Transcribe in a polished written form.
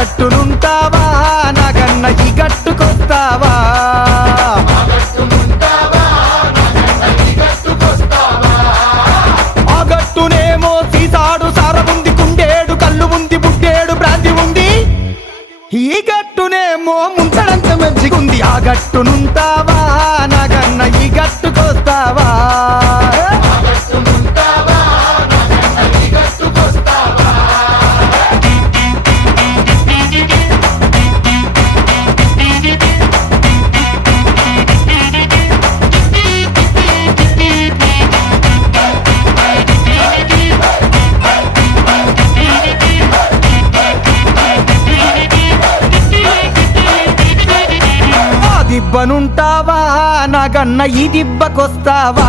గట్టునుంటావా నాగన్న ఈ గట్టుకొస్తావా ఆ గట్టునేమో సీసాడు సారముంది కుండేడు కళ్ళు ఉంది బుడ్డేడు బ్రాంతి ఉంది ఈ గట్టునేమో ముంచడంత మంచిగుంది ఆ గట్టునుంటావా నాగన్న ఈ గట్టుకొస్తావా దిబ్బనుంటావా నాగన్న ఈ దిబ్బకొస్తావా